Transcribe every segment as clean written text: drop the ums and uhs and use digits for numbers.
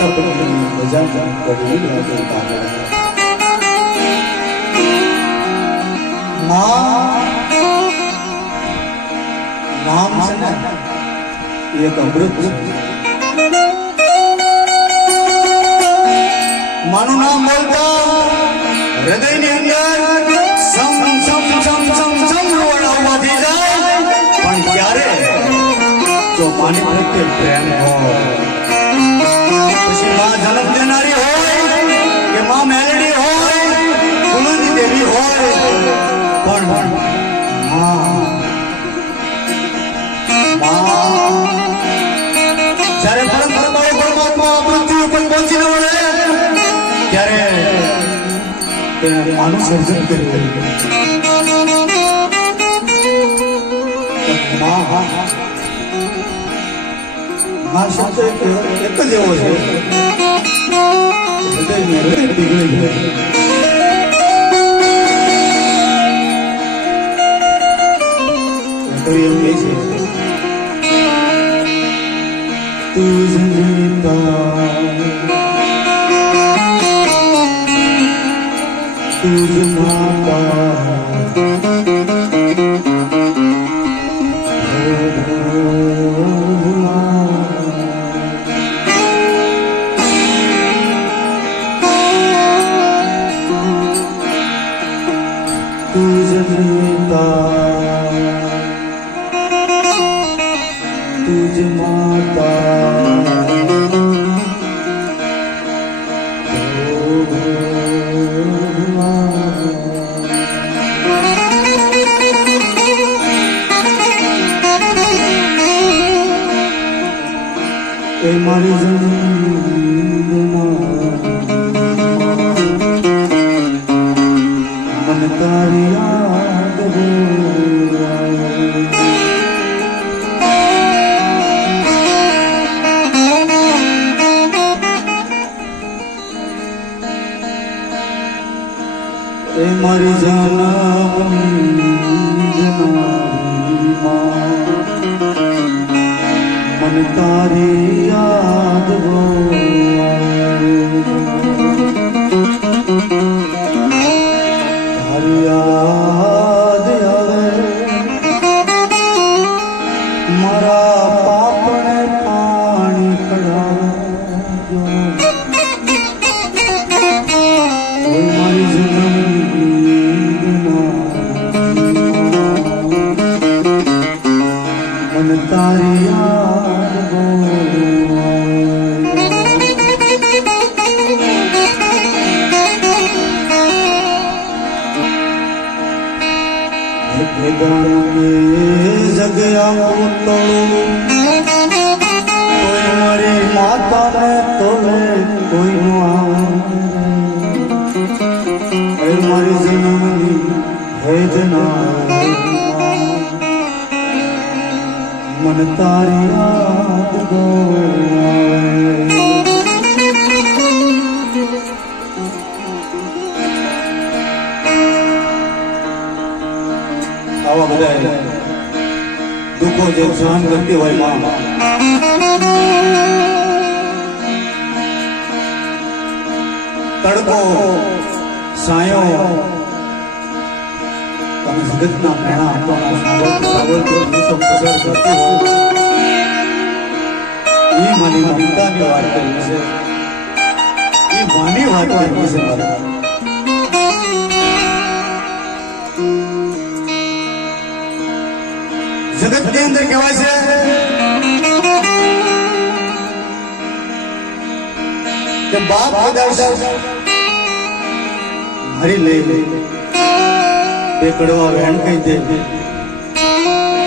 માતા પિતાની મજા વડીલ લાગે નામ છે ને એક અમૃત છે. માનું નામ બોલતા હૃદયની અંદર સમ સમ સમ સમ સમ વળાવવાથી જાય. પણ ક્યારે જો માની પ્રત્યે પ્રેમ હોય, પછી માં જન્મ દેનારી હોય કે માં મેલડી હોય, કુલની દેવી હોય, પણ જ્યારે પરમાત્મા પૃથ્વી ઉપર પહોંચીને વળે ત્યારે તેને માનું સર્જન કર્યું. માં શબ્દ એક જ એવો છે, હૃદયની હૃદય પીગળી જાય. એમ કહે છે तुझ माता तुझ तुझ माता એ મારી મને તારી યાદ એ મારી જન્મની મને તારી યાદ તારી યાદ આવે મારા પાપને પાણી પડાવજો. મારી મને તારી યાદ જગ્યા કોઈ મારી માતાને તોલે કોઈનું આવે મારી જન્મની વેદના मन तारी याद आवा बधाई दुखो जो सहन करती हुई मां तड़को सायो जगतना प्रेरणा मानी ममता की बात करनी है, ये मानी बात करनी है. जगत के अंदर कहवा से कि बाप आदर्श हरी ले बेकड़वा बहन कही दे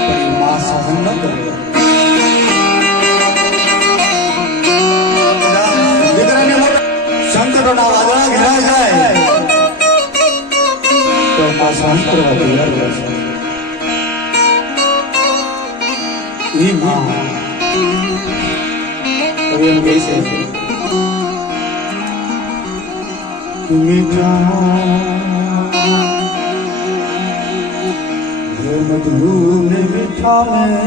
पण मां सहन न करे. संकटोना वादळा घेरा जाए तो मां सहन करवा तैयार है. ई मां कभी हम कैसे मीठा मधुर मीठा में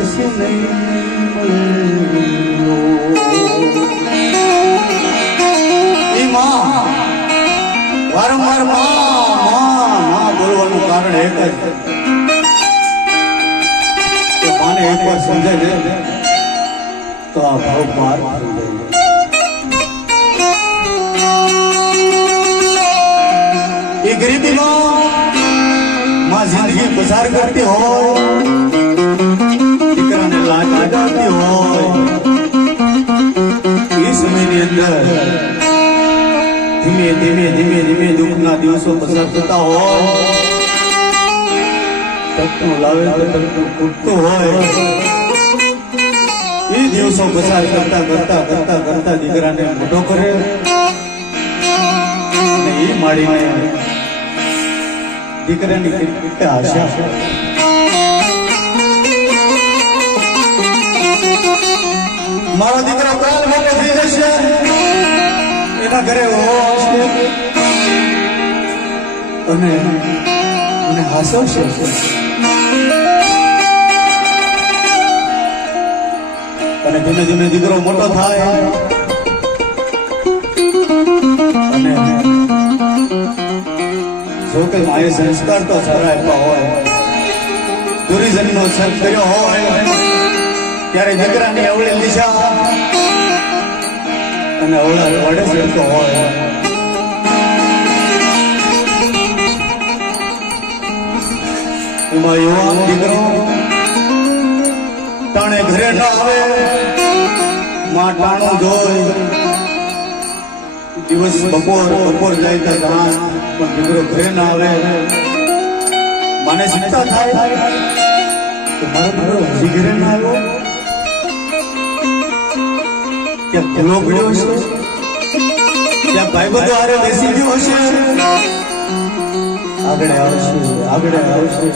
શિષ્ય નહીં મળ્યો. એ માં વારંવાર માં બોલવાનું કારણ એક જ કે માને એકવાર સમજાય ને તો આ ભાવ પાર થઈ જાય. એ ગરીબીમાં જિંદગી પસાર કરતી હોય, દીકરાને લાડ લગાડતી હોય, એ સમયની અંદર ધીમે ધીમે ધીમે ધીમે દુઃખના દિવસો પસાર થતા હોય, તકતું લાવે તો તકતું ખૂટતું હોય, એ દિવસો પસાર કરતા કરતા કરતા કરતા દીકરાને મોટો કરે અને એ માડીને દીકરાની કેટલી આશા. મારો દીકરો કાલ મોટો થઈ જશે, એના ઘરે હશે અને મને હસાવશે. અને ધીમે ધીમે દીકરો મોટો થાય અને જો કે માએ સંસ્કાર તો સારા આપ્યા હોય, ગુરુજનનો સત્ કર્યો હોય, ત્યારે દીકરાની અવળી દિશા અને અવળા વડે ચડતો હોય. એમાં યુવાન દીકરો ટાણે ઘરે ન આવે, માં ટાણું જોઈ, દિવસ બપોર જાય તો સાંજ, પણ દીકરો ઘરે ના આવે. મને ચિંતા થાય કે મારો દીકરો હજી ઘરે ના આવ્યો, ક્યાં ભૂલો પડ્યો હશે, ક્યાં ભાઈબંધો હારે બેસી ગયો હશે, આગળ આવશે.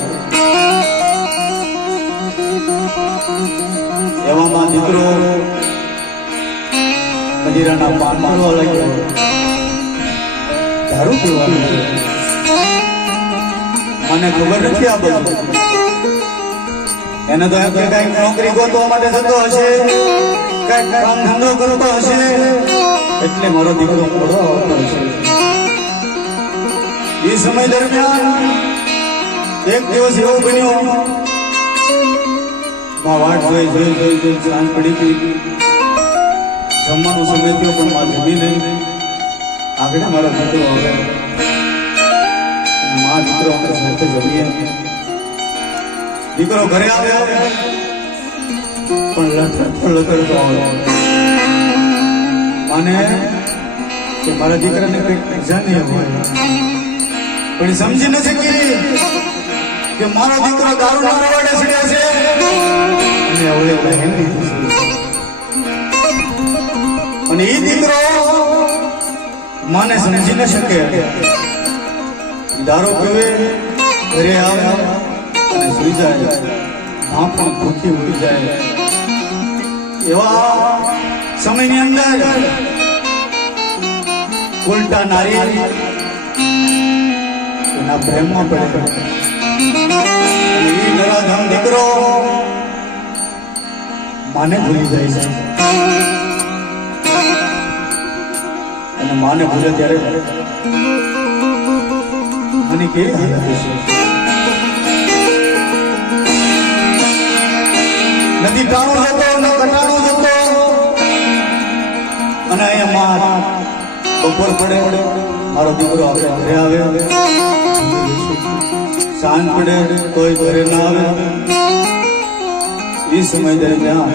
એવામાં દીકરો મજીરાના પાન મારવા લાગ્યો, દારૂ પીવા લાગ્યો. મને ખબર નથી આ બધું. એને તો એમ કે કઈક નોકરી ગોતવા માટે જતો હશે, કઈક કામ ધંધો કરતો હશે, એટલે મારો દીકરો પડવા આવતો હશે. એ સમય દરમિયાન એક દિવસ એવો બન્યો, વાટ જોઈ સાંજ પડી ગઈ, જમવાનો સમય થયો પણ માં જમી નહીં. આગળ મારો દીકરો આવે, માં દીકરો અમે સાથે જમીએ. દીકરો ઘરે આવ્યો પણ લથડતો આવે. માને કે મારા દીકરાને કઈક જાણી હોય, પણ સમજી ન શકી કે મારો દીકરો દારૂ ના રવાડે ચડ્યો છે અને હવે બહેનની ખુશી. અને એ દીકરો માને સમજી ન શકે, દારૂ પીવે, ઘરે આવે અને સુઈ જાય, માં પણ ભૂખી ઉઠી જાય. એવા સમયની અંદર ઉલટા નારી એના પ્રેમમાં પડે. એ નરાધમ દીકરો માને ભૂલી જાય છે, અને માને ભૂલે ત્યારે મને કેવી હાલત હશે. નથી ટાણું જતો, ન કટાણું જતો, અને અહીંયા માં બપોર પડે, મારો દીકરો આપણે ઘરે આવે, સાંજ પડે કોઈ ઘરે ના આવે. એ સમય દરમિયાન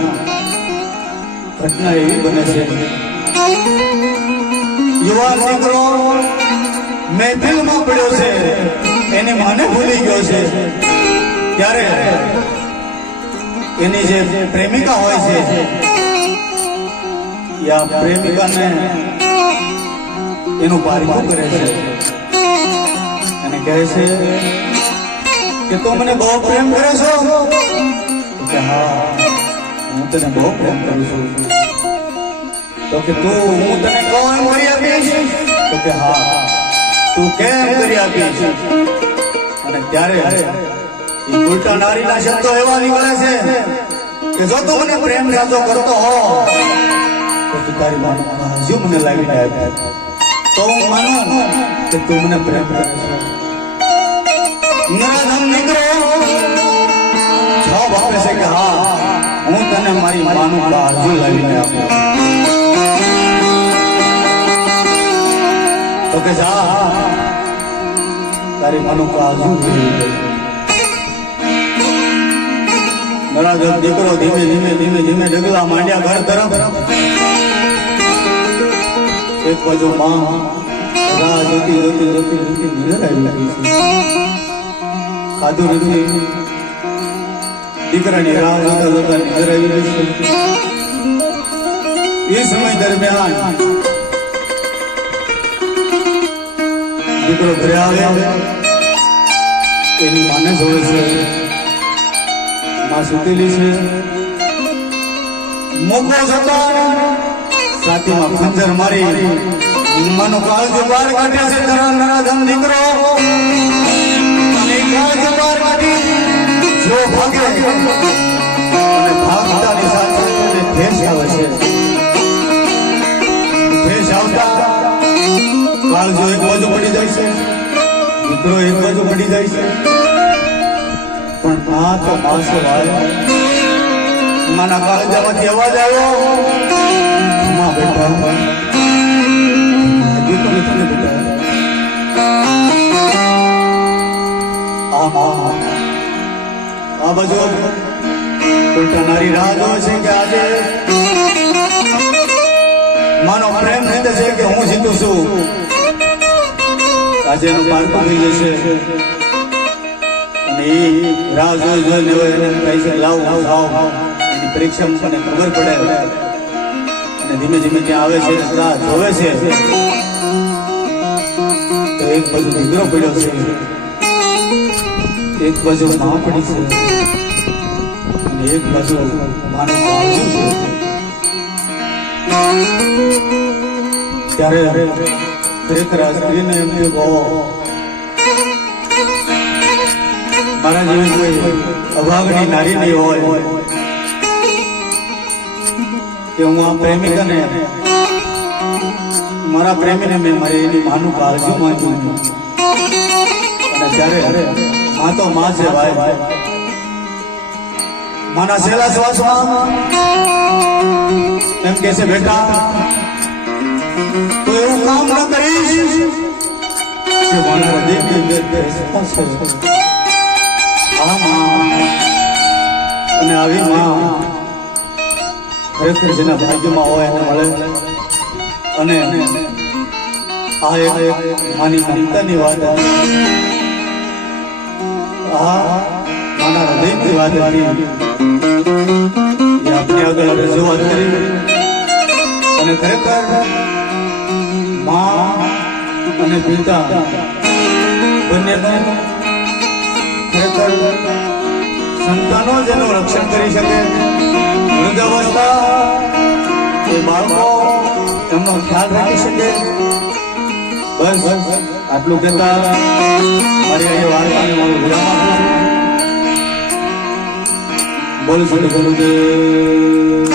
ઘટના એવી બને છે, યુવાન દીકરો મહેફિલમાં પડ્યો છે, એની માને ભૂલી ગયો છે. ત્યારે એની જે પ્રેમિકા હોય છે, યા પ્રેમિકાને એનું પારખું કરે છે અને કહે છે કે તું મને બહુ પ્રેમ કરે છો? કે હા, હું તને બહુ પ્રેમ કરું છું. તો કે હું તને કહું એમ કરી આપીશ? તો કે હા, તું કેમ કરી આપીશ? અને ત્યારે ઉલટા નારીના શબ્દો એવા નીકળે છે કે જો તું મને પ્રેમ સાચો કરતો હો તો તું તારી માનું કાજુ મને લાવીને આપ તો હું માનું કે તું મને પ્રેમ કરે છે નરાધમ નીકળો જવાબ આપે છે કે હા હું તને મારી માનું કાજુ લાવીને આપું તો કે જા તારી માનું કાજુ નરાધમ દીકરો ધીમે ધીમે ધીમે ધીમે ડગલા માંડ્યા ઘર તરફ એક બાજુ માં રાહ જોતી જોતી જોતી જોતી નિંદર આવી ગઈ છે ખાધું નથી દીકરાની રાહ જોતા જોતા નિંદર આવી ગઈ છે એ સમય દરમિયાન દીકરો ઘરે આવે એની માને જોવે છે માં સુતેલી છે મોકો જતા છાતીમાં ખંજર મારી માનો કાળજો બહાર કાઢે છે નરાધમ દીકરો અને કાળજો બહાર કાઢી જો ભાગે અને ભાગતાની સાથે ઠેસ આવે છે ઠેસ આવતા કાળજો એક બાજુ પડી જાય છે દીકરો એક બાજુ પડી જાય છે પણ આ તો માસે વાય માના કાળજામાંથી અવાજ આવ્યો માં બેટા દીકરો તને બેટા આ બાજુ ઉલટા નારી રાહ જોવે છે કે આજે માનો પ્રેમ જીતે છે કે હું જીતું છું આજે એનું પારકું થઈ જશે અને એ રાહ જોઈ જોઈને એને કહી છે લાવ ખાવ એની પરીક્ષામાં મને ખબર પડે અને ધીમે ધીમે ત્યાં આવે છે રાહ જોવે છે તો એક બાજુ દીકરો પડ્યો છે એક બાજુ માં પડી છે અને એક બાજુ માનું કાળજું છે ત્યારે ખરેખર આ સ્ત્રીને એમ કે મારા જેવી કોઈ અભાગની નારી નહીં હોય કે હું આ પ્રેમિકાને મારા પ્રેમીને મેં મારી એની માનું કાળજું માન્યું અને ત્યારે માં તો માં છે ભાઈ માના છેલ્લા શ્વાસમાં એમ કે છે બેટા તો એવું કામ ન કરીશ કે મારા હૃદયની અંદર સ્પર્શ આ માં અને આવી માં ખરેખર જેના ભાગ્યમાં હોય એને મળે અને આ એક માની મમતાની વાત આ માના હૃદયની વાત હતી એ આપણે આગળ રજૂઆત કરી અને ખરેખર માં અને પિતા બંનેનો ખરેખર સંતાનો જેનું રક્ષણ કરી શકે વૃદ્ધાવસ્થા એ બાળકો એમનો ખ્યાલ રાખી શકે બસ આટલું કહેતા મારી અહીંયા વાર્તાને મારું વિરામ આપું છું બોલ સદગુરુદેવ